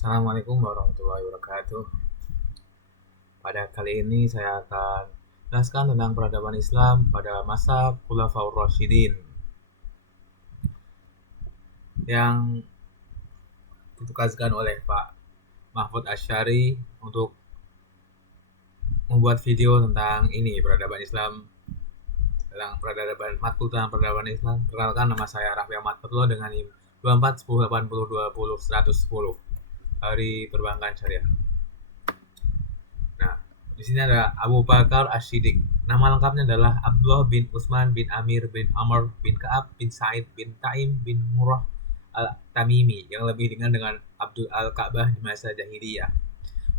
Assalamualaikum warahmatullahi wabarakatuh. Pada kali ini saya akan jelaskan tentang peradaban Islam pada masa Khulafaur Rasyidin yang ditugaskan oleh Pak Mahfud Asy'ari untuk membuat video tentang ini peradaban Islam, tentang peradaban matkul tentang peradaban Islam. Perkenalkan, nama saya Raffi Ahmad Fatullah dengan NIM 24 10 80 20 110 dari Perbankan Syariah. Nah, di sini ada Abu Bakar Asy-Siddiq. Nama lengkapnya adalah Abdullah bin Utsman bin Amir bin Amr bin Ka'ab bin Sa'id bin Taim bin Murrah al-Tamimi yang lebih dikenal dengan Abdul Al-Ka'bah di masa jahiliyah.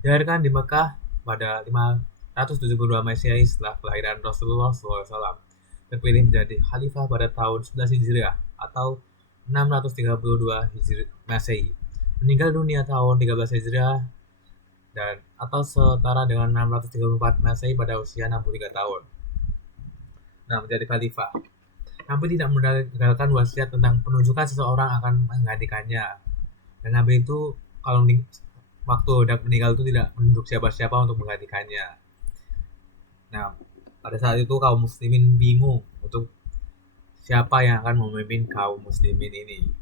Dilahirkan di Mekah pada 572 Masehi setelah kelahiran Rasulullah SAW. Terpilih menjadi khalifah pada tahun 11 Hijriah atau 632 Masehi. Meninggal dunia tahun 13 Hijriah dan atau setara dengan 634 Masehi pada usia 63 tahun. Nah, menjadi khalifah. Nabi tidak meninggalkan wasiat tentang penunjukan seseorang akan menggantikannya. Dan Nabi itu kalau waktu meninggal itu tidak menunjuk siapa-siapa untuk menggantikannya. Nah, pada saat itu kaum muslimin bingung untuk siapa yang akan memimpin kaum muslimin ini.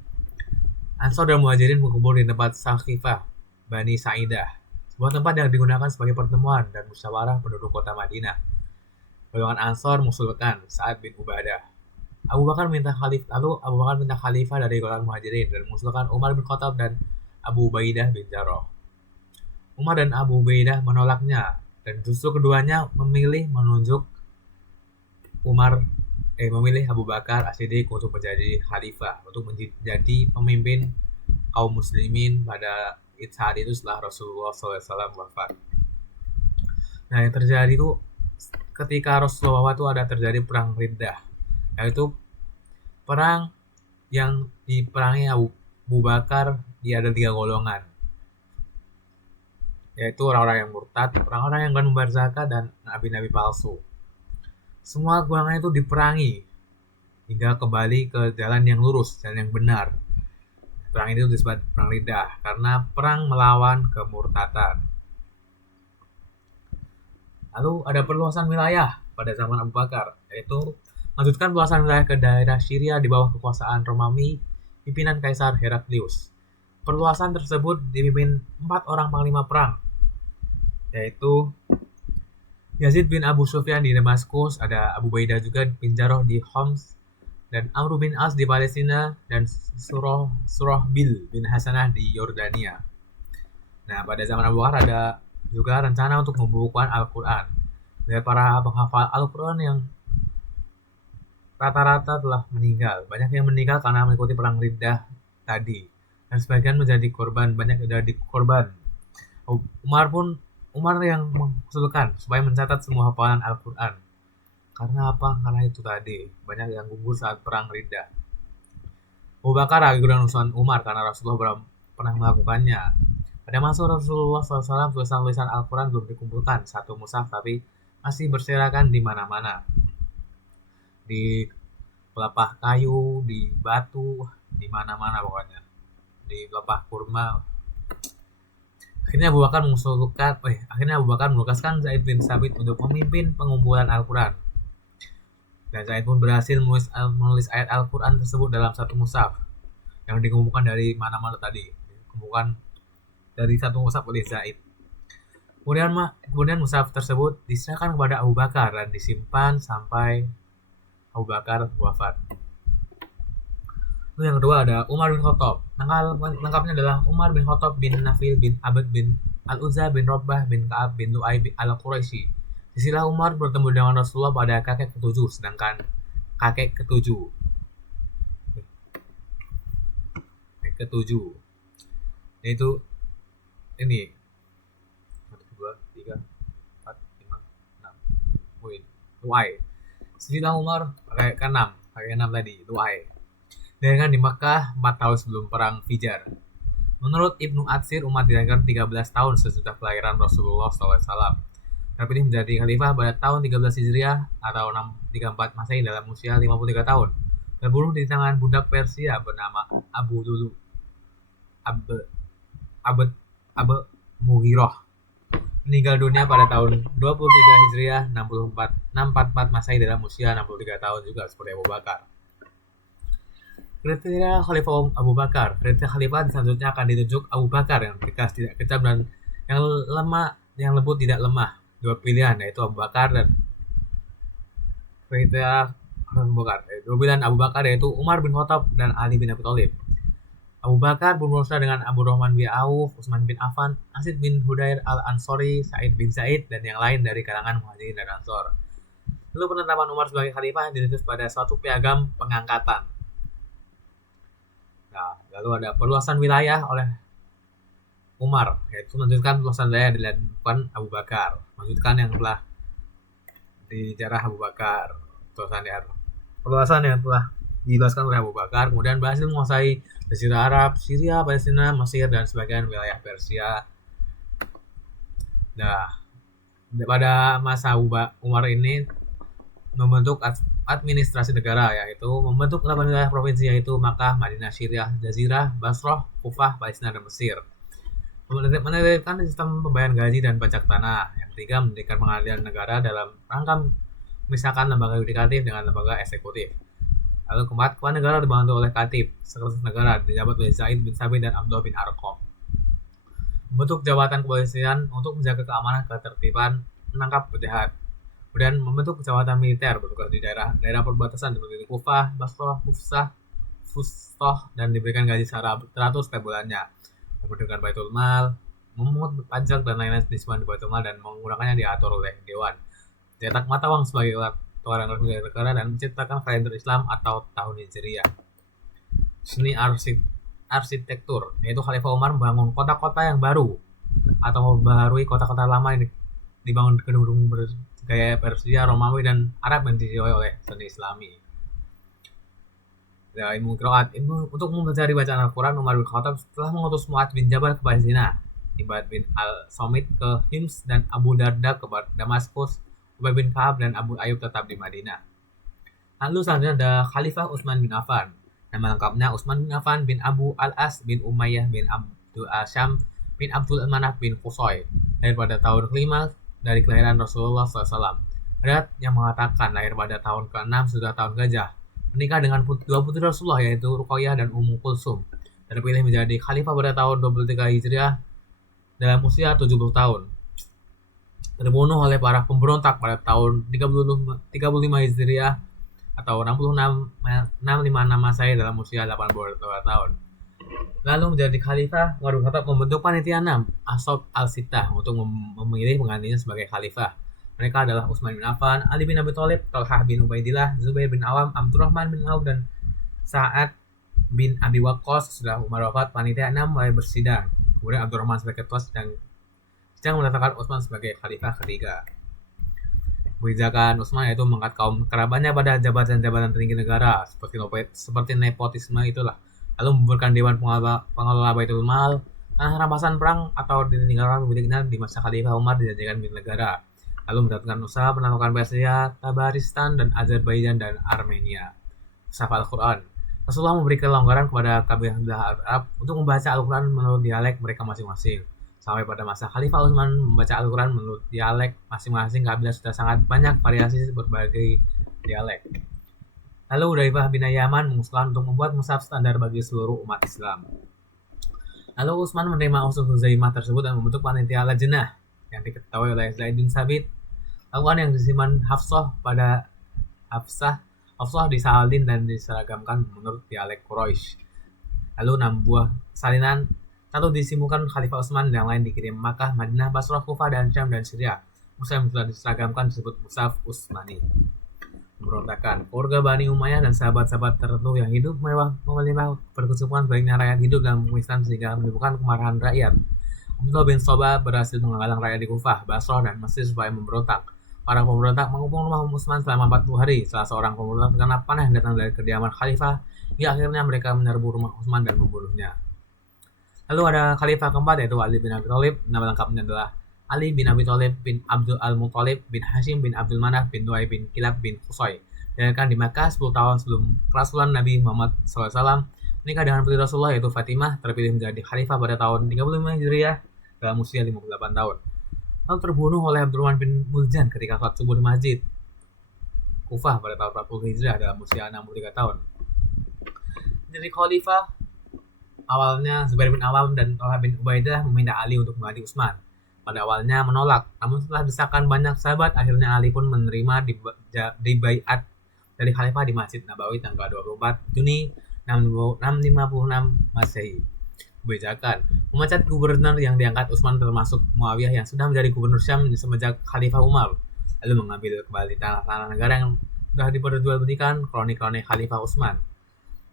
Ansor dan Muhajirin berkumpul di tempat Saqifah Bani Sa'idah, sebuah tempat yang digunakan sebagai pertemuan dan musyawarah penduduk kota Madinah. Golongan Ansor mengusulkan Sa'ad bin Ubadah. Abu Bakar minta khalifah dari golongan Muhajirin dan mengusulkan Umar bin Khattab dan Abu Ubaidah bin Jarrah. Umar dan Abu Ubaidah menolaknya dan justru keduanya memilih Abu Bakar As-Siddiq untuk menjadi khalifah, untuk menjadi pemimpin kaum muslimin pada saat itu setelah Rasulullah SAW wafat. Nah, yang terjadi itu ketika Rasulullah itu ada terjadi perang Riddah, yaitu perang yang diperangi Abu Bakar. Dia ada 3 golongan, yaitu orang-orang yang murtad, orang-orang yang akan membayar zakat, dan nabi-nabi palsu. Semua golongan itu diperangi hingga kembali ke jalan yang lurus, jalan yang benar. Perang itu disebut perang Riddah karena perang melawan kemurtatan. Lalu ada perluasan wilayah pada zaman Abu Bakar, yaitu melanjutkan perluasan wilayah ke daerah Syria di bawah kekuasaan Romawi pimpinan Kaisar Heraklius. Perluasan tersebut dipimpin 4 orang panglima perang, yaitu Yazid bin Abu Sufyan di Damaskus, ada Abu Ubaidah juga bin Jarrah di Homs, dan Amr bin As di Palestina, dan Surahbil bin Hasanah di Yordania. Nah, pada zaman Abu Bakar ada juga rencana untuk membukukan Al-Quran. Dari para penghafal Al-Quran yang rata-rata telah meninggal. Banyak yang meninggal karena mengikuti perang Riddah tadi. Dan sebagian menjadi korban, banyak yang jadi korban. Umar yang mengusulkan supaya mencatat semua hafalan Al-Quran. Karena apa? Karena itu tadi, banyak yang gugur saat perang Riddah. Abu Bakar ragu-ragu usulan Umar karena Rasulullah pernah melakukannya. Pada masa Rasulullah SAW, tulisan-tulisan Al-Quran belum dikumpulkan satu mushaf, tapi masih berserakan di mana-mana. Di pelepah kayu, di batu, di mana-mana pokoknya. Di pelepah kurma. Akhirnya Abu Bakar menugaskan Zaid bin Sabit untuk memimpin pengumpulan Al-Quran. Dan Zaid pun berhasil menulis ayat Al-Quran tersebut dalam satu mushaf yang dikumpulkan dari mana-mana tadi. Dikumpulkan dari satu mushaf oleh Zaid. Kemudian mushaf tersebut diserahkan kepada Abu Bakar dan disimpan sampai Abu Bakar wafat. Lalu yang kedua ada Umar bin Khattab. Lengkapnya adalah Umar bin Khattab bin Nafil bin Abd bin Al-Uzza bin Rabbah bin Ka'ab bin Lu'ay bin Al-Quraisy. Sisilah Umar bertemu dengan Rasulullah pada kakek ketujuh, sedangkan kakek ketujuh yaitu ini 1, 2, 3, 4, 5, 6 Lu'ay. Sisilah Umar kakek ke-6 tadi, Lu'ay. Dilahirkan di Makkah 4 tahun sebelum perang Fijar. Menurut Ibnu Atsir, Umar dilahirkan 13 tahun sesudah kelahiran Rasulullah SAW. Terpilih menjadi khalifah pada tahun 13 Hijriah atau 634 Masehi dalam usia 53 tahun. Terbunuh di tangan budak Persia bernama Abd Abu Mughirah. Meninggal dunia pada tahun 23 Hijriah 644 Masehi dalam usia 63 tahun juga seperti Abu Bakar. Kriteria Khalifah Abu Bakar. Kriteria Khalifah selanjutnya akan ditunjuk Abu Bakar yang tegas tidak kejam dan yang lembut tidak lemah. Dua pilihan yaitu Abu Bakar dan kriteria Abu Bakar. Dua pilihan Abu Bakar yaitu Umar bin Khattab dan Ali bin Abi Thalib. Abu Bakar berurusan dengan Abu Rahman bin Auf, Utsman bin Affan, Asid bin Hudair al-Ansori, Sa'id bin Zaid, dan yang lain dari kalangan Muhajirin dan Ansor. Lalu penetapan Umar sebagai khalifah ditulis pada suatu piagam pengangkatan. Nah, lalu ada perluasan wilayah oleh Umar, yaitu melanjutkan perluasan wilayah dilakukan Abu Bakar, melanjutkan yang telah dijarah Abu Bakar, perluasan yang telah dijelaskan oleh Abu Bakar, kemudian berhasil menguasai Jazirah Arab, Syria, Palestina, Mesir, dan sebagian wilayah Persia. Nah, pada masa Umar ini membentuk administrasi negara, yaitu membentuk 8 wilayah provinsi, yaitu Makkah, Madinah, Syria, Jazirah, Basrah, Kufah, Palestina, dan Mesir. Menerapkan sistem pembayaran gaji dan pajak tanah. Yang ketiga, mendirikan pengadilan negara dalam rangka memisahkan lembaga yudikatif dengan lembaga eksekutif. Lalu keempat, kepala negara dibantu oleh Katib, sekretaris negara dijabat oleh Zaid bin Sabit dan Abdullah bin Arqam. Membentuk jabatan kepolisian untuk menjaga keamanan ketertiban, menangkap penjahat. Kemudian membentuk jabatan militer bertugas di daerah perbatasan seperti Kufah, Basrah, Fustah, dan diberikan gaji secara teratur setiap bulannya. Mendirikan Baitul Mal, memungut pajak dan lain-lain disimpan di Baitul Mal dan menggunakannya diatur oleh Dewan. Cetak mata uang sebagai keluaran resmi dari negara dan menciptakan kalender Islam atau tahun Hijriah. Seni arsitektur, yaitu Khalifah Umar membangun kota-kota yang baru atau membaharui kota-kota lama yang dibangun gedung-gedung bergaya Persia, Romawi, dan Arab yang dijiwai oleh seni Islami. Ya, ilmu qiraat. Untuk mempelajari bacaan Al-Quran, Umar bin Khattab telah mengutus Mu'adz bin Jabal ke Palestina, Ibad bin Al-Samit ke Hims, dan Abu Darda ke Damaskus. Ubay bin Ka'ab dan Abu Ayyub tetap di Madinah. Lalu selanjutnya ada Khalifah Utsman bin Affan. Nama lengkapnya Utsman bin Affan bin Abu Al-As bin Umayyah bin Abdul Asyam bin Abdul Manaf bin Qusay. Lahir pada tahun ke-5 dari kelahiran Rasulullah SAW. Ada yang mengatakan lahir pada tahun ke-6 sudah tahun gajah. Menikah dengan dua putri Rasulullah, yaitu Ruqayyah dan Ummu Kulsum. Terpilih menjadi khalifah pada tahun 23 Hijriah dalam usia 70 tahun. Terbunuh oleh para pemberontak pada tahun 35 Hijriah atau 65 Masehi dalam usia 82 tahun. Lalu menjadi khalifah, Umar bin Khattab membentuk panitia 6 Ashab al-Sittah untuk memilih penggantinya sebagai khalifah. Mereka adalah Utsman bin Affan, Ali bin Abi Thalib, Talhah bin Ubaidillah, Zubair bin Awam, Abdurrahman bin Auf, dan Sa'ad bin Abi Waqqas. Setelah Umar wafat, panitia 6 mulai bersidang. Kemudian Abdurrahman sebagai ketua sedang menetapkan Utsman sebagai khalifah ketiga. Kebijakan Utsman yaitu mengangkat kaum kerabatnya pada jabatan-jabatan tinggi negara seperti nepotisme itulah. Lalu membubarkan Dewan Pengelola Baitul Mal. Tanah rampasan perang atau ditinggalkan pemiliknya di masa Khalifah Umar dijadikan milik negara. Lalu mendatangkan usaha penaklukan Persia, Tabaristan, dan Azerbaijan dan Armenia. Mushaf Al-Quran. Rasulullah memberi kelonggaran kepada kabilah Arab untuk membaca Al-Quran menurut dialek mereka masing-masing. Sampai pada masa Khalifah Utsman membaca Al-Quran menurut dialek masing-masing kabilah sudah sangat banyak variasi berbagai dialek. Lalu Hudzaifah bin Yaman mengusulkan untuk membuat mushaf standar bagi seluruh umat Islam. Lalu Utsman menerima usul Hudzaifah tersebut dan membentuk panitia lajnah yang diketahui oleh Zaid bin Sabit. Al-Quran yang disimpan Hafsah disaldin dan diseragamkan menurut dialek Quraisy. Lalu 6 buah salinan, satu disimpulkan Khalifah Utsman, yang lain dikirim Makkah, Madinah, Basrah, Kufah, dan Syam dan Syria. Mushaf yang telah diseragamkan disebut Mushaf Utsmani. Pemberontakan keluarga Bani Umayyah dan sahabat-sahabat tertentu yang hidup melimpah berkecukupan sebaliknya rakyat hidup dalam kemiskinan sehingga menimbulkan kemarahan rakyat. Abdullah bin Sabah berhasil menghalang rakyat di Kufah, Basrah, dan Mesir supaya memberontak. Para pemberontak mengepung rumah Utsman selama 40 hari. Salah seorang pemberontak terkena panah yang datang dari kediaman khalifah. Hingga akhirnya mereka menyerbu rumah Utsman dan membunuhnya. Lalu ada khalifah keempat yaitu Ali bin Abi Thalib. Nama lengkapnya adalah Ali bin Abi Thalib bin Abdul Al-Muttalib bin Hashim bin Abdul Manaf bin Lu'ay bin Kilab bin Qusay. Dilahirkan di Makkah 10 tahun sebelum kerasulan Nabi Muhammad SAW. Menikah dengan putri Rasulullah yaitu Fatimah, terpilih menjadi khalifah pada tahun 35 Hijriah dalam usia 58 tahun. Lalu terbunuh oleh Abdurrahman bin Muljan ketika sholat subuh di masjid Kufah pada tahun 40 Hijriah dalam usia 63 tahun. Jadi khalifah awalnya Zubair bin Awam dan Thalhah bin Ubaidah meminta Ali untuk mengganti Utsman. Pada awalnya menolak, namun setelah desakan banyak sahabat, akhirnya Ali pun menerima dibaiat dari khalifah di Masjid Nabawi tanggal 24 Juni 656 Masehi. Kebijakan memecat gubernur yang diangkat Utsman termasuk Muawiyah yang sudah menjadi gubernur Syam semenjak Khalifah Umar, lalu mengambil kembali tanah-tanah negara yang sudah diperjualbelikan kroni-kroni Khalifah Utsman.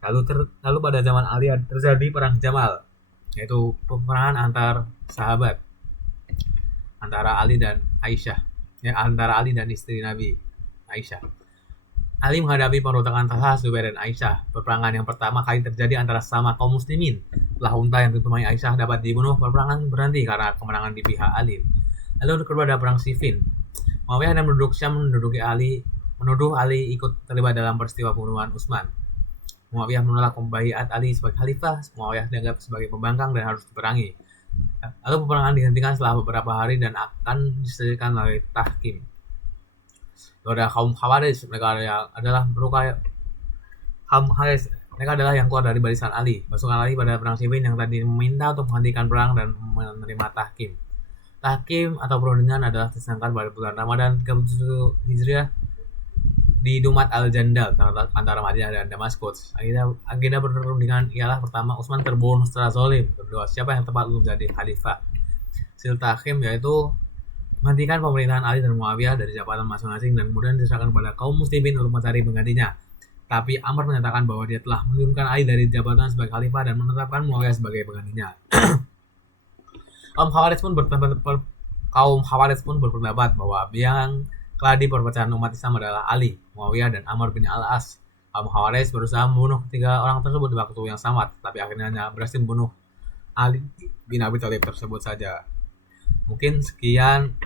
Lalu pada zaman Ali terjadi perang Jamal, yaitu peperangan antar sahabat antara Ali dan Aisyah, antara Ali dan istri Nabi Aisyah. Ali menghadapi pemberontakan Thalhah, Zubair dan Aisyah. Peperangan yang pertama kali terjadi antara sama kaum muslimin. Setelah unta yang ditumpangi Aisyah dapat dibunuh, peperangan berhenti karena kemenangan di pihak Ali. Lalu kedua ada perang Siffin. Muawiyah dan penduduk Syam menuduh Ali ikut terlibat dalam peristiwa pembunuhan Utsman. Muawiyah menolak membaiat Ali sebagai khalifah. Muawiyah dianggap sebagai pembangkang dan harus diperangi. Lalu peperangan dihentikan setelah beberapa hari dan akan diselesaikan oleh tahkim. Ada kaum Khawarij, mereka adalah yang keluar dari barisan Ali. Pasukan Ali pada perang Siffin yang tadi meminta untuk menghentikan perang dan menerima tahkim. Tahkim atau perundingan adalah diselenggarakan pada bulan Ramadan 37 Hijriah di Dumat al-Jandal antara Madinah dan Damaskus. Agenda perundingan ialah pertama, Utsman terbunuh secara zalim. Kedua, siapa yang tepat untuk menjadi khalifah. Hasil tahkim yaitu menghentikan pemerintahan Ali dan Muawiyah dari jabatan masing-masing dan kemudian diserahkan kepada kaum muslimin untuk mencari penggantinya. Tapi Amr menyatakan bahwa dia telah menurunkan Ali dari jabatan sebagai khalifah dan menetapkan Muawiyah sebagai penggantinya. Kaum Khawarij pun berpendapat bahwa yang keladi perpecahan umat Islam adalah Ali, Muawiyah, dan Amr bin al-As. Kaum Khawarij berusaha membunuh ketiga orang tersebut di waktu yang sama, tapi akhirnya hanya berhasil membunuh Ali bin Abi Thalib tersebut saja. Mungkin sekian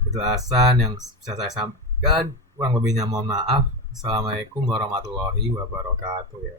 penjelasan yang bisa saya sampaikan. Kurang lebihnya mohon maaf. Assalamualaikum warahmatullahi wabarakatuh ya.